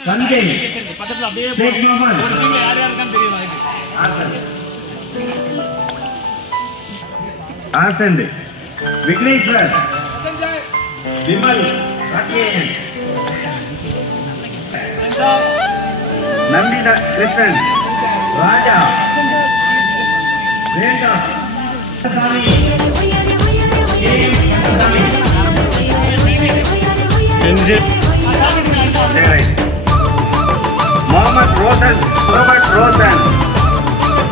Sanjay. Sheikh Mohammed. Ascend. Vigneshwar. Vimal. Satyen. Nandina Krishnan. Raja. Veda. Mohammed Rosen, Robert Rosen.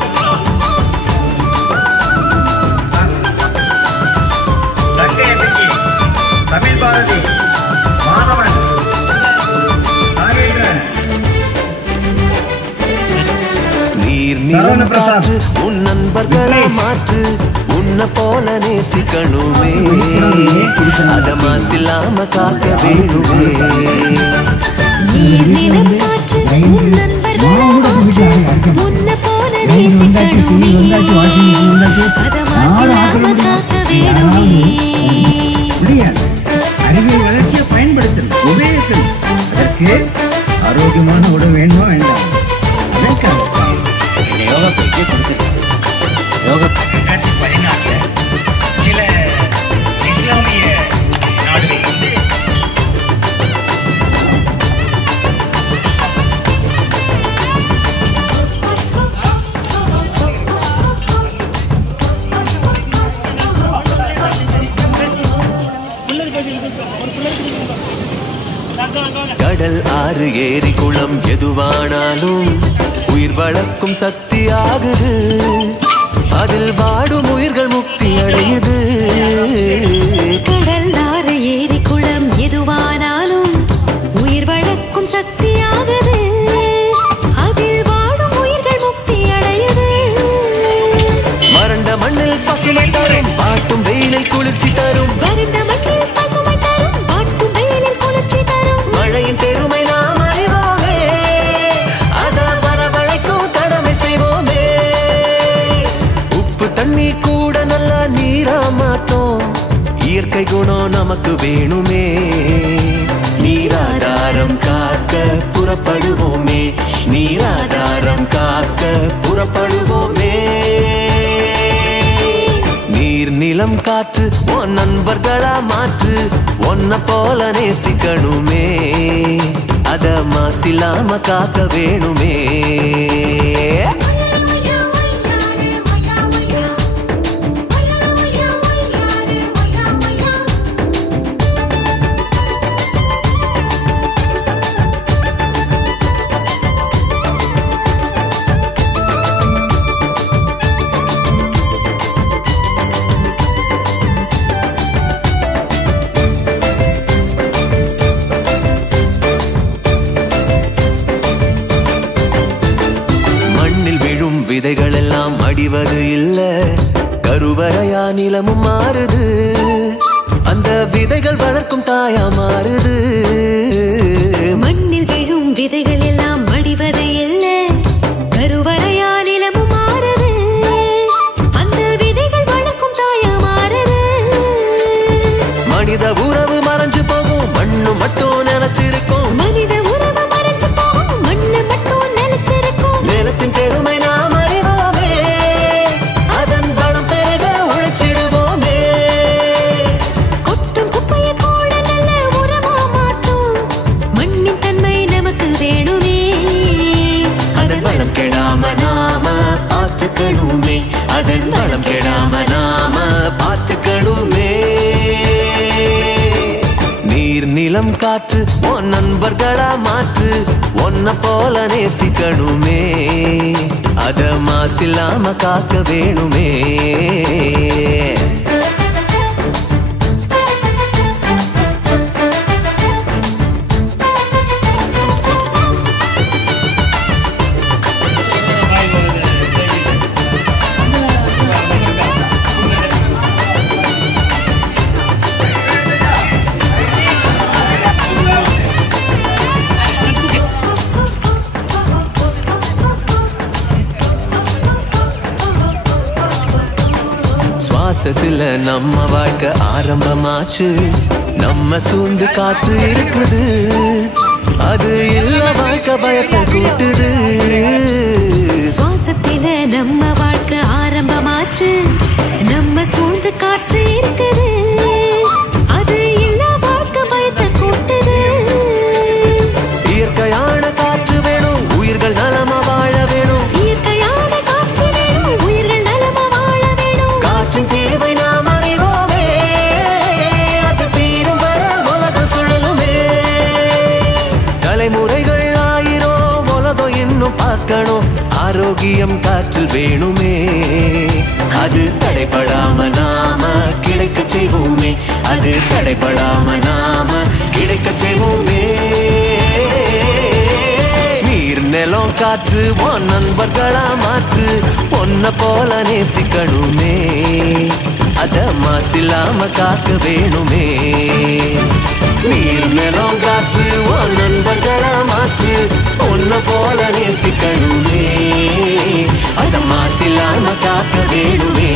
Sanjay Vicky, Tamil Bharati, Madhavan, Nageshwaran. நீர் நிலம் காற்று உன் நண்பர்களை மாற்று உன்னை போல நேசிக்கணுமே அத மாசில்லாம காக்க வேணுமே நீர் நிலம் காற்று உன் நண்பர்களை மாற்று உன்னை போல நேசிக்கணுமே அத மாசில்லாம காக்க வேணுமே அறிவியல் வளர்ச்சியை பயன்படுத்தணும் உபயோகிக்கணும் அதற்கு ஆரோக்கியமான உடல் வேணுமா வேண்டாம் அதற்காக யோகா பயிற்சியை கொடுத்துருக்கோம். யோகா 2014 சில இஸ்லாமிய நாடுகளில் வந்து கடல் ஆறு ஏரி குளம் எதுவானாலும் உயிர் வளர்க்கும் சக்தி ஆகுது அதில் வாடும் உயிர்கள் முக்தி அடையுது கடல் ஆறு ஏரி குளம் எதுவானாலும் உயிர் வளர்க்கும் சக்தி ஆகுது அதில் வாடும் உயிர்கள் முக்தி அடையுது வறண்ட மண்ணில் பசுமை தரும் பாட்டும் வெயிலில் குளிர்ச்சி தரும் வறண்ட மண்ணில் பசுமை தரும் பாட்டும் வெயிலில் குளிர்ச்சி தரும் மழையின் பெருமை நாம் அறிவோமே அத வரவழைக்கும் கடமை செய்வோமே உப்பு தண்ணி கூட நல்ல நீரா மாத்தோம் இயற்கை குணம் நமக்கு வேணுமே நீராதாரம் காக்க புறப்படுவோமே நீராதாரம் காக்க புறப்படுவோமே நீர் நிலம் காற்று உன் நண்பர்களா மாற்று உன்னை போல நேசிக்கணுமே அத மாசில்லாம காக்க வேணுமே விதைகள் எல்லாம் அடிவது இல்ல கருவறையா நிலமும் மாறுது அந்த விதைகள் வளர்க்கும் தாயா மாறுது மண்ணில் விழும் விதைகள் எல்லாம் அடிவது இல்ல கருவறையா நிலமும் மாறுது அந்த விதைகள் வளர்க்கும் தாயா மாறுது மனித உறவு மறைஞ்சு போகும் மண்ணு மட்டும் நினைச்சிருக்கும் மனித உறவு மறைஞ்சு போகும் மண்ணு மட்டும் நினைச்சிருக்கும் நிலத்தின் பெருமை நாம் அறிவோமே அதன் வளம் பெருக உழைச்சிடுவோமே கொட்டும் குப்பையை கூட நல்ல உரமா மாத்தும் மண்ணின் தன்மை நமக்கு வேணுமே அதன் வளம் கெடாம நாம பார்த்துக்கணுமே அதன் வளம் கெடாம நாம பார்த்துக்கணுமே நீர் நிலம் காற்று உன் நண்பர்களா மாற்று உன்னை போல நேசிக்கணுமே அத மாசில்லாம காக்க வேணுமே சுவாசத்துல நம்ம வாழ்க்கை ஆரம்பமாச்சு நம்ம சூழ்ந்து காற்று இருக்குது அது இல்லவா வாழ்க்கை பயத்தை கூட்டுது. சுவாசத்தில நம்ம வாழ்க்கை ஆரம்பமாச்சு. நம்ம சூழ்ந்து காற்று இருக்குது. அது எல்லா வாழ்க்கை பயத்தை கூட்டுது. இயற்கையான காற்று வேணும், உயிர்கள் நலமா வாழ வேணும். இயற்கையான காற்று வேணும், உயிர்கள் நலமா வாழ வேணும். காற்றின் தேவை நாம் அறிவோமே, அது தீரும் வர உலகம் சுழலுமே. தலைமுறைகள் ஆயிரம் உலகம் இன்னும் பார்க்கணும். ஆரோக்கியம் காற்றில் வேணுமே, அது தடைபடாம நாம கிடைக்க செய்வோமே. அது தடைபடாம நாம கிடைக்க செய்வோமே. நீர் நிலம் காற்று உன் நண்பர்களா மாற்று. பொன்ன போல நேசிக்கணுமே, அத மாசில்லாம காக்க வேணுமே. நீர் நிலம் காற்று உன் நண்பர்களா மாற்று. பொன்ன போல நேசிக்கணுமே, அத மாசில்லாம காக்க வேணுமே.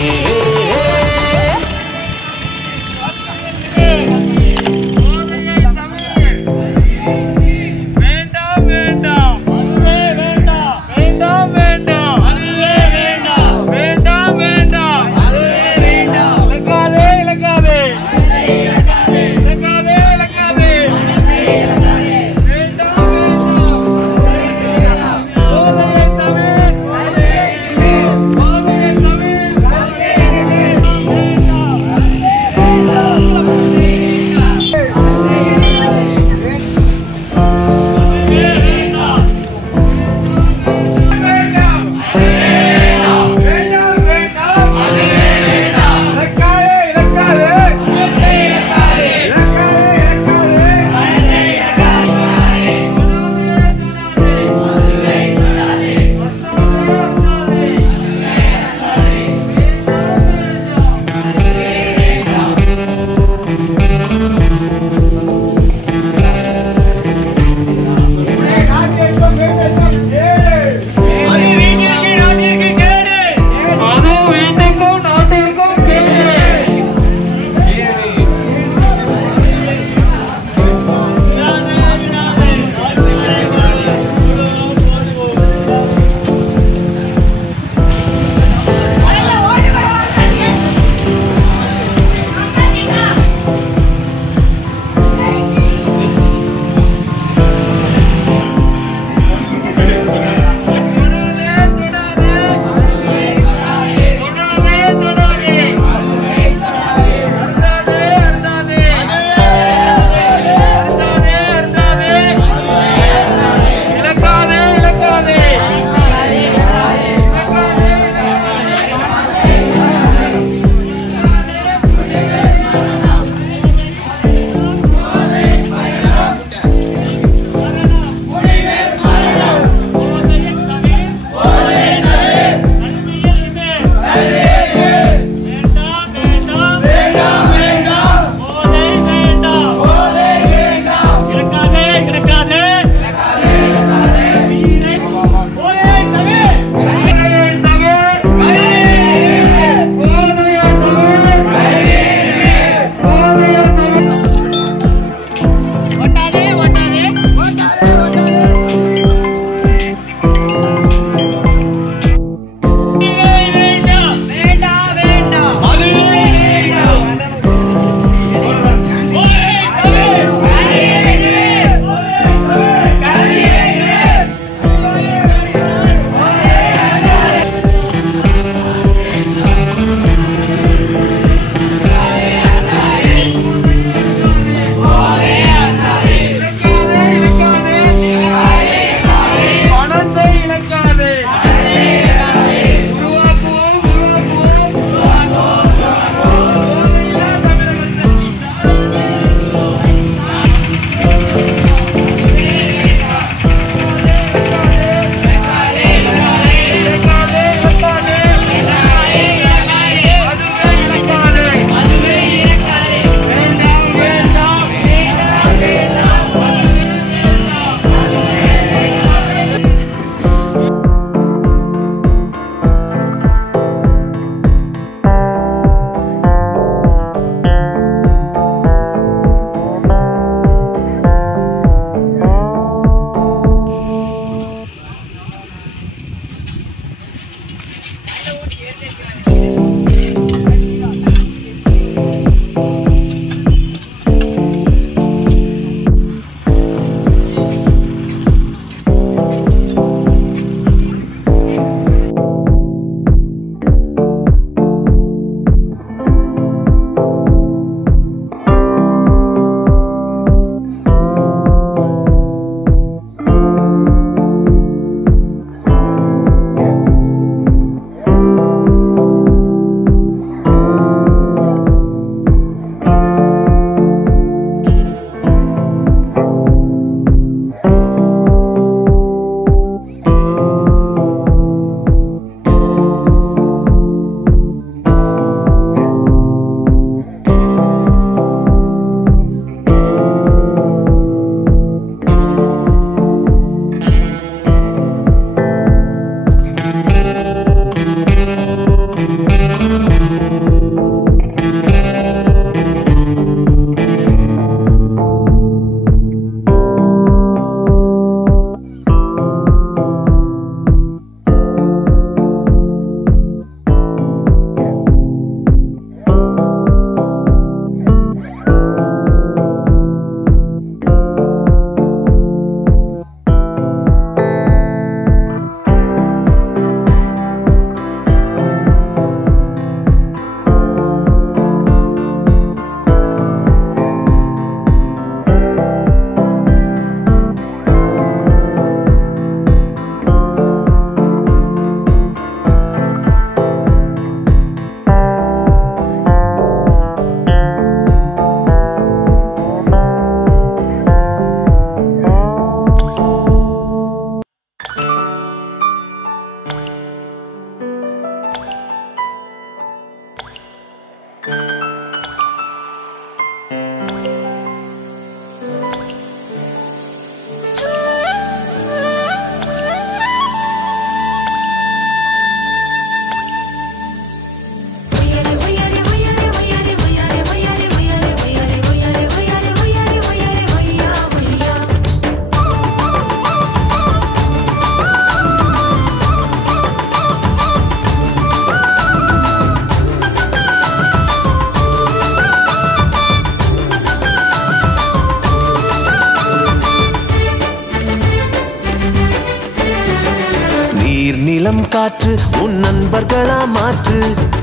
நீர் நிலம் காற்று உன் நண்பர்களா மாற்று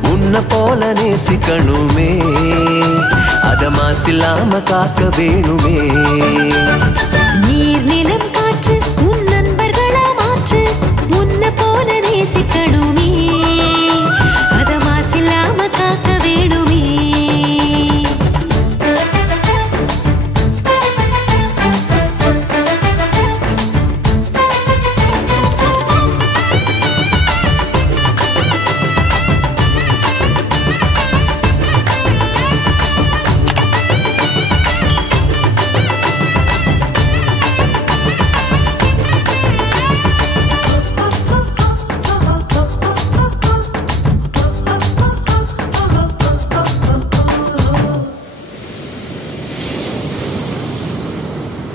உன்னை போல நேசிக்கணுமே அத மாசில்லாம காக்க வேணுமே நீர் நிலம் காற்று உன் நண்பர்களா மாற்று உன்னை போல நேசிக்கணுமே அத மாசில்லாம காக்க வேணுமே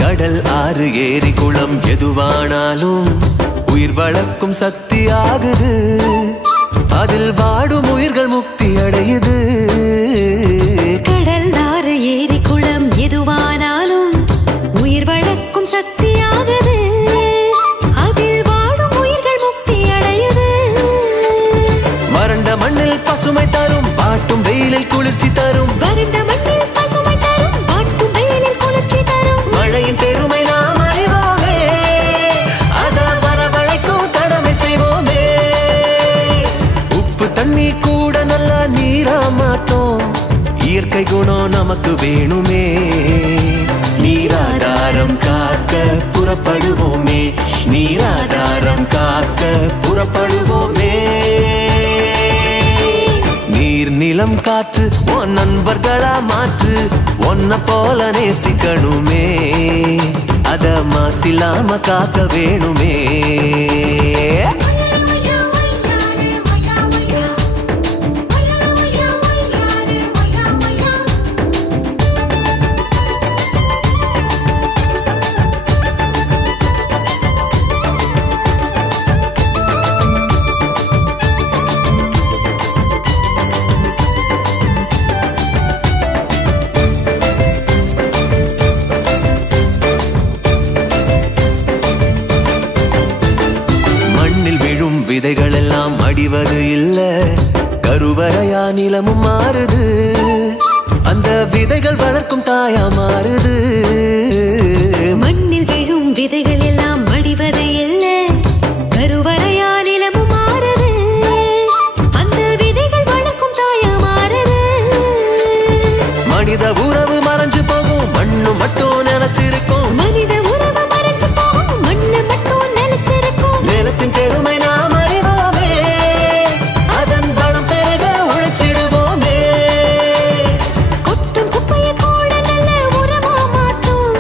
கடல் ஆறு ஏரி குளம் எதுவானாலும் உயிர் வளர்க்கும் சக்தி ஆகுது அதில் வாடும் உயிர்கள் முக்தி அடையுது கடல் ஆறு ஏரி குளம் எதுவானாலும் உயிர் வளர்க்கும் சக்தி ஆகுது அதில் வாடும் உயிர்கள் முக்தி அடையுது வறண்ட மண்ணில் பசுமை தரும் பாட்டும் வெயிலில் குளிர்ச்சி தரும் வறண்ட மண்ணில் பசுமை தரும் பாட்டும் வெயிலில் குளிர்ச்சி தரும் மழையின் பெருமை நாம் அறிவோமே அத வரவழைக்கும் கடமை செய்வோமே உப்பு தண்ணி கூட நல்ல நீரா மாட்டோம் இயற்கை குணம் நமக்கு வேணுமே நீராதாரம் காக்க புறப்படுவோமே நீராதாரம் காக்க புறப்படுவோமே நீர் நிலம் காற்று உன் நண்பர்களா மாற்று உன்னை போல நேசிக்கணுமே அத மாசில்லாம காக்க வேணுமே விதைகள் எல்லாம் அடிவது இல்ல கருவறையா நிலமும் மாறுது அந்த விதைகள் வளர்க்கும் தாயா மாறுது மண்ணில் விழும் விதைகள் எல்லாம் அடிவது இல்ல கருவறையா நிலமும் மாறுது அந்த விதைகள் வளர்க்கும் தாயா மாறுது மனித உறவு மறைஞ்சு போகும் மண்ணு மட்டும் நினைச்சிருக்கும் மனித உறவு மறைஞ்சு போகும் மண்ணு மட்டும் நினைச்சிருக்கும் நிலத்தின் பெருமை நாம் அறிவோமே அதன் பலம் பெருக உழைச்சிடுவோமே கொட்டும் குப்பையை கூட நல்ல உரமா மாற்றும்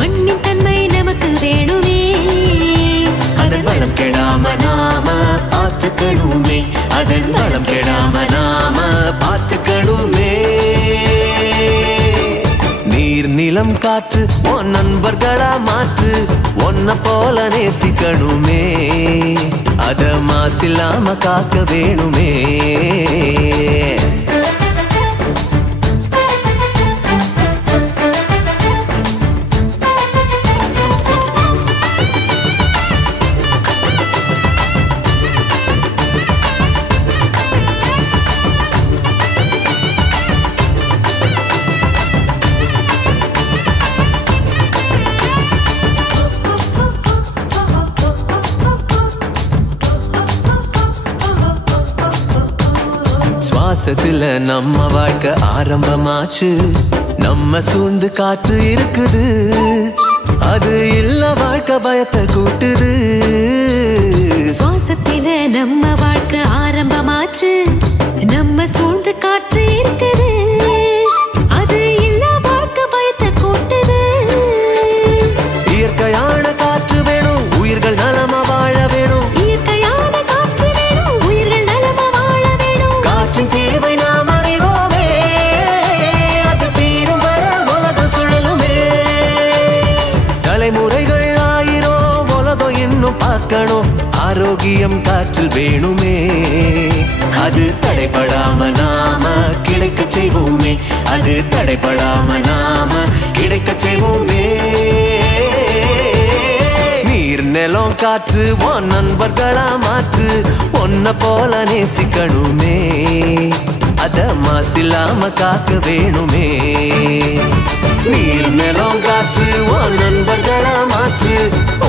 மண்ணின் தன்மை நமக்கு வேணுமே அதன் வளம் கெடாம நாம பார்த்துக்கணுமே அதன் வளம் கெடாம நாம பார்த்துக்கணுமே நீர் நிலம் காற்று உன் நண்பர்களா மாற்று உன்னை போல நேசிக்கணுமே அத மாசில்லாம காக்க வேணுமே சுவாசத்துல நம்ம வாழ்க்கை ஆரம்பமாச்சு நம்ம சூழ்ந்து காற்று இருக்குது அது இல்ல வாழ்க்கை பயத்தை கூட்டுது சுவாசத்தில நம்ம வாழ்க்கை ஆரம்பமாச்சு நம்ம சூழ்ந்து காற்று இருக்குது அது இல்ல வாழ்க்கை பயத்தை கூட்டுது இயற்கையான காற்று வேணும் உயிர்கள் நலமா வாழ வேணும் இயற்கையான காற்று வேணும் உயிர்கள் நலமா வாழ வேணும் காற்றின் தேவை நாம் அறிவோமே அது தீரும் வர உலகம் சுழலுமே தலைமுறைகள் ஆயிரம் உலகம் இன்னும் பார்க்கணும் ஆரோக்கியம் காற்றில் வேணுமே அது தடைபடாம நாம கிடைக்க செய்வோமே அது தடைபடாம நாம கிடைக்க செய்வோமே நீர் நிலம் காற்று உன் நண்பர்களா மாற்று ஒன்ன போல நேசிக்கணுமே அத மாசில்லாம காக்க வேணுமே நீர் நிலம் காற்று உன் நண்பர்களா மாற்று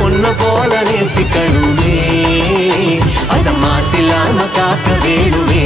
ஒன்ன போல நேசிக்கணுமே அத மாசில்லாம காக்க வேணுமே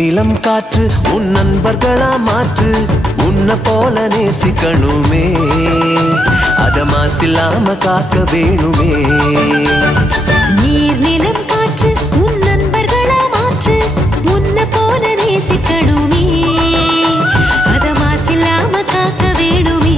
நிலம் காற்று உன் நண்பர்களா மாற்று உன்ன போல நேசிக்கணுமே அத மாசில்லாம காக்க வேணுமே நீர் நிலம் காற்று உன் நண்பர்களா மாற்று உன்ன போல நேசிக்கணுமே அத மாசில்லாம காக்க வேணுமே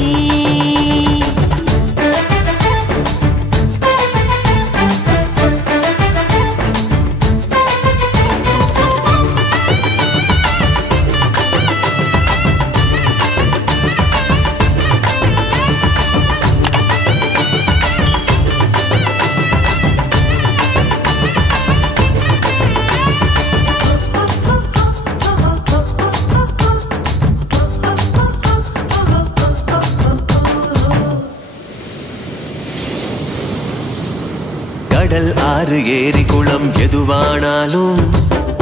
கடல் ஆறு ஏரி குளம் எதுவானாலும்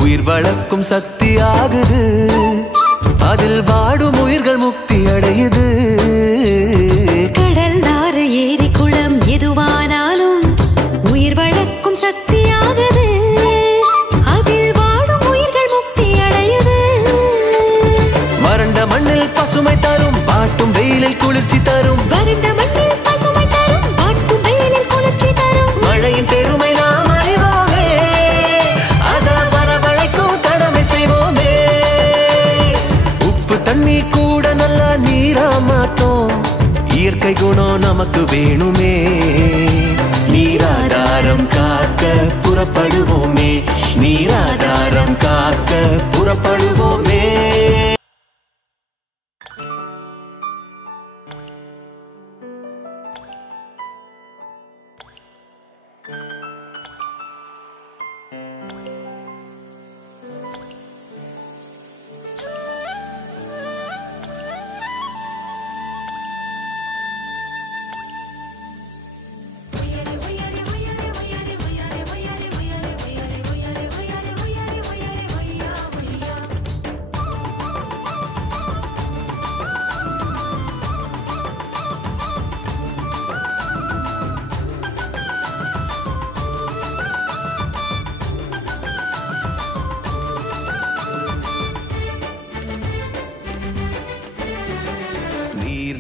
உயிர் வளர்க்கும் சக்தி ஆகுது அதில் வாடும் உயிர்கள் முக்தி அடையுது கடல் ஆறு ஏரி குளம் எதுவானாலும் உயிர் வளர்க்கும் சக்தி ஆகுது அதில் வாடும் உயிர்கள் முக்தி அடையுது வறண்ட மண்ணில் பசுமை தரும் பாட்டும் வெயிலில் குளிர்ச்சி தரும் வறண்ட மண்ணில் பசுமை தரும் பாட்டும் வெயிலில் குளிர்ச்சி தரும் மழையின் பெருமை நாம் அறிவோமே அத வரவழைக்கும் கடமை செய்வோமே உப்பு தண்ணி கூட நல்ல நீரா மாட்டோம் இயற்கை குணம் நமக்கு வேணுமே நீராதாரம் காக்க புறப்படுவோமே நீராதாரம் காக்க புறப்படுவோமே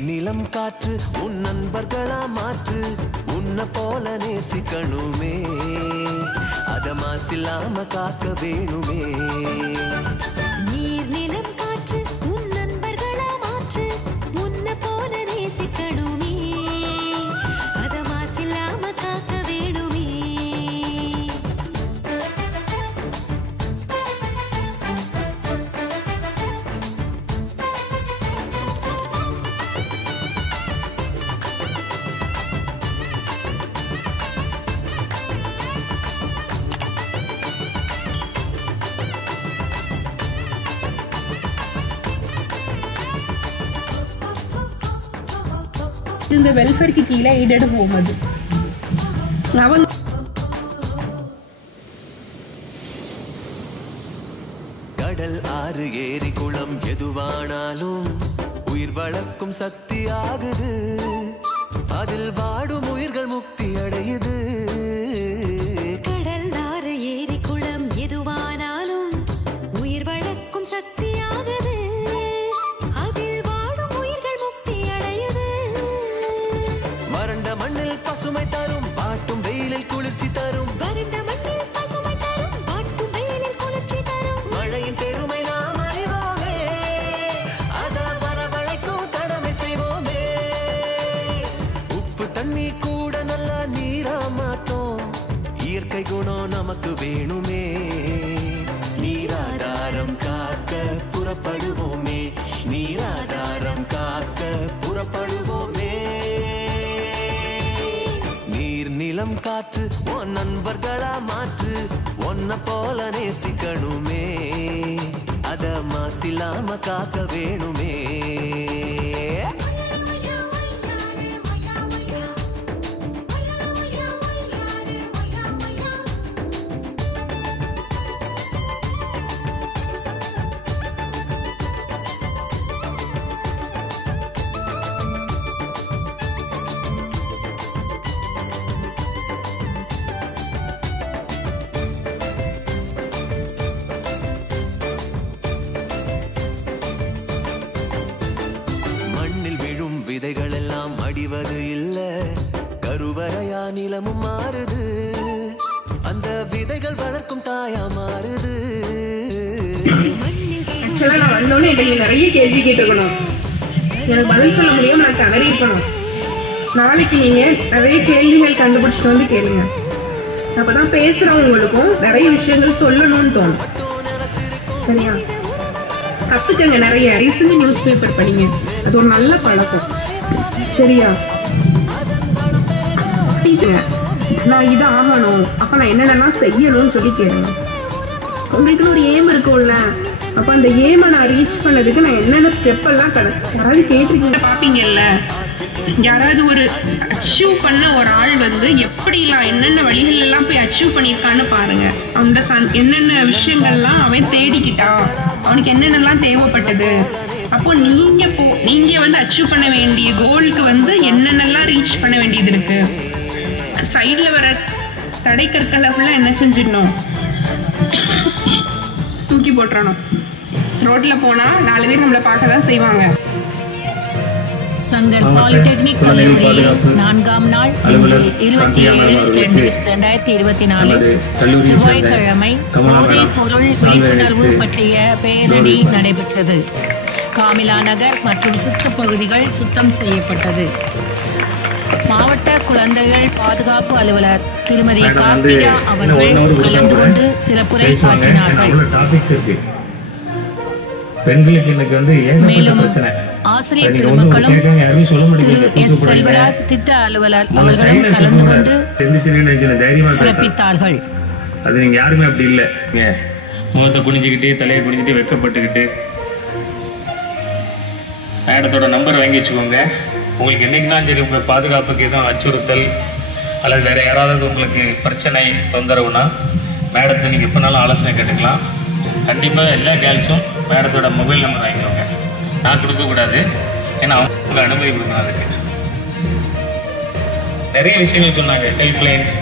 நிலம் காற்று உன் நண்பர்களா மாற்று உன்ன போல நேசிக்கணுமே அத மாசில்லாம காக்க வேணுமே நீர் நிலம் காற்று உன் நண்பர்களா மாற்று உன்ன போல நேசிக்கணுமே அத மாசில்லாம காக்க வேணுமே இந்த வெல்ஃபேருக்கு கீழே எய்டட் ஹோம் அது அவன் கடல் ஆறு ஏரி குளம் எதுவானாலும் உயிர் வளர்க்கும் சக்தி ஆகுது அதில் வாடும் உயிர்கள் முக்தி அடையுது கடல் ஆறு ஏரி குளம் எதுவானாலும் உயிர் வளர்க்கும் சக்தி ஆகுது அதில் பசுமை தரும் பாட்டும் வெயிலில் குளிர்ச்சி தரும் வறண்ட மண்ணில் பசுமை தரும் பாட்டும் வெயிலில் குளிர்ச்சி தரும் மழையின் பெருமை நாம் அறிவோமே அத வரவழைக்கும் கடமை செய்வோமே உப்பு தண்ணி கூட நல்ல நீரா மாத்தோம் இயற்கை குணம் நமக்கு வேணுமே நீராதாரம் காக்க புறப்படுவோமே நீராதாரம் காக்க புறப்படுவோமே நீர் நிலம் காற்று உன் நண்பர்களா மாற்று ஒன்ன போல நேசிக்கணுமே அத மாசில்லாம காக்க வேணுமே விதைகள் எல்லாம் அடிவது இல்ல கருவறையா நிலமும் மாறுது அந்த விதைகள் வளர்க்கும் தாயா மாறுது ஆக்சுவலா நான் வந்தோடனே எனக்கு நிறைய கேள்வி கேட்டுக்கணும் எனக்கு பதில் சொல்ல முடியும் நான் கலரி இருக்கணும் நாளைக்கு நீங்க நிறைய கேள்விகள் கண்டுபிடிச்சிட்டு வந்து கேளுங்க அப்பதான் பேசுறவங்களுக்கும் நிறைய விஷயங்கள் சொல்லணும்னு தோணும் சரியா கத்துக்கங்க நிறைய ரீசன்ட் நியூஸ் பேப்பர் படிங்க அது ஒரு நல்ல பழக்கம் சரியா நான் இது ஆகணும் அப்ப நான் என்னென்னலாம் செய்யணும்னு சொல்லி கேளுங்க உங்களுக்குன்னு ஒரு ஏம் இருக்கும்ல அப்ப அந்த ஏமை நான் ரீச் பண்ணதுக்கு நான் என்னென்ன ஸ்டெப் எல்லாம் யாராவது கேட்டிருக்கீங்க பாப்பீங்கல்ல யாராவது ஒரு அச்சீவ் பண்ண ஒரு ஆள் வந்து எப்படிலாம் என்னென்ன வழிகள் எல்லாம் போய் அச்சீவ் பண்ணியிருக்கான்னு பாருங்க அந்த என்னென்ன விஷயங்கள்லாம் அவன் தேடிக்கிட்டான் அவனுக்கு என்னென்னலாம் தேவைப்பட்டது அப்போ நீங்க வந்து அச்சீவ் பண்ண வேண்டிய கோலுக்கு வந்து என்னென்னலாம் ரீச் பண்ண வேண்டியது இருக்கு சைட்ல வர தடை கற்களை ஃபுல்லா என்ன செஞ்சிடணும் தூக்கி போட்டுறணும் ரோட்ல போனா 4 பேர் நம்மளை பார்க்க தான் செய்வாங்க சங்கர் பாலிடெக்னிக் கல்லூரியில் 4ஆம் நாள் இன்று 27/2/2024 செவ்வாய்க்கிழமை போதைப் பொருள் விழிப்புணர்வு பற்றிய பேரணி நடைபெற்றது. காமிலா நகர் மற்றும் சுற்றுப்பகுதிகள் சுத்தம் செய்யப்பட்டது. மாவட்ட குழந்தைகள் பாதுகாப்பு அலுவலர் திருமதி கார்த்திகா அவர்கள் கலந்து கொண்டு சிறப்புரை ஆற்றினார்கள். மேலும் ஆசிரியர் பெருமக்களும் திரு எஸ் செல்வராஜ் திட்ட அலுவலர் அவர்களும் கலந்து கொண்டு சிறப்பித்தார்கள். அது நீங்க யாருமே அப்படி இல்லை. முகத்தை குனிஞ்சுக்கிட்டு தலையை குனிஞ்சிட்டு வெக்கப்பட்டுக்கிட்டு மேடத்தோட நம்பர் வாங்கி வச்சுக்கோங்க. உங்களுக்கு என்னைக்குனாலும் சரி உங்கள் பாதுகாப்புக்கு எதுவும் அச்சுறுத்தல் அல்லது வேறு யாராவது உங்களுக்கு பிரச்சனை தொந்தரவுனா மேடத்தை நீங்கள் எப்போனாலும் ஆலோசனை கேட்டுக்கலாம். கண்டிப்பாக எல்லா கேர்ள்ஸும் மேடத்தோட மொபைல் நம்பர் வாங்கிக்கோங்க. நான் கொடுக்கக்கூடாது, ஏன்னா அவங்க அனுமதி கொடுக்கணும். அதுக்கு நிறைய விஷயங்கள் சொன்னாங்க, ஹெல்ப்லைன்ஸ்,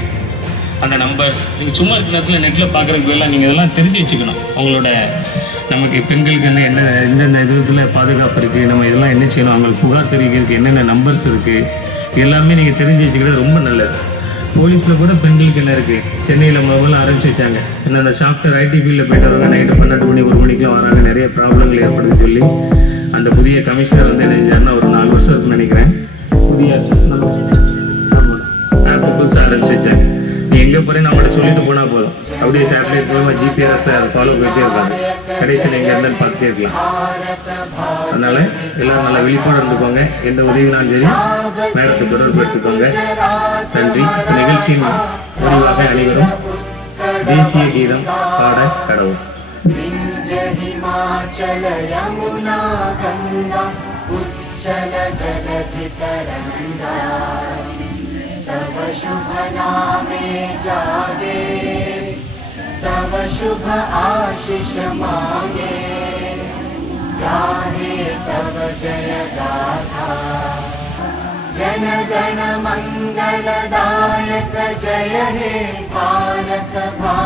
அந்த நம்பர்ஸ். நீங்கள் சும்மா இருக்கிற நேரத்தில் நெட்டில் பார்க்குறதுக்கு எல்லாம் நீங்கள் இதெல்லாம் தெரிஞ்சு வச்சுக்கணும். உங்களோட நமக்கு பெண்களுக்கு என்ன எந்தெந்த விதத்தில் பாதுகாப்பு இருக்குது, நம்ம இதெல்லாம் என்ன செய்யணும், அவங்களுக்கு புகார் தெரிவிக்கிறதுக்கு என்னென்ன நம்பர்ஸ் இருக்குது, எல்லாமே நீங்கள் தெரிஞ்சு வச்சுக்கிறது ரொம்ப நல்லது. போலீஸில் கூட பெண்களுக்கு என்ன இருக்குது, சென்னையில் முதல்ல ஆரம்பிச்சு வச்சாங்க. ஏன்னா அந்த சாஃப்ட்வேர் ஐடி ஃபீல்டில் போய்ட்டு வரவங்க நைட்டு 12 மணி 1 மணிக்கெலாம் வராங்க, நிறைய ப்ராப்ளங்கள் ஏற்படுதுன்னு சொல்லி அந்த புதிய கமிஷனர் வந்து என்ன செஞ்சாருன்னா ஒரு 4 வருஷம் இருக்குன்னு நினைக்கிறேன், புதிய ஆப்பை புதுசாக ஆரம்பிச்சு வச்சாங்க. நீ எங்கே போகிறேன்னு நம்மகிட்ட சொல்லிட்டு போனால் போதும், அப்படியே சேட்டலைட் மூலமாக ஜிபிஎஸ்ல அதை ஃபாலோ பண்ணிட்டே இருக்காங்க. கடைசியில் எங்கே இருந்தாலும் பார்த்துட்டே இருக்கலாம். அதனால் எல்லோரும் நல்லா விழிப்போடு இருந்துக்கோங்க. எந்த உதவினாலும் சரி மேடத்தை தொடர்பு எடுத்துக்கோங்க. நன்றி. நிகழ்ச்சியின் முடிவாக அனைவரும் தேசிய கீதம் பாட கடவுள். तव शुभ नामे जागे, तव शुभ आशीष मांगे, गाहे तव जय गाथा। जनगण मंगलदायक जय हे भारत भाग्य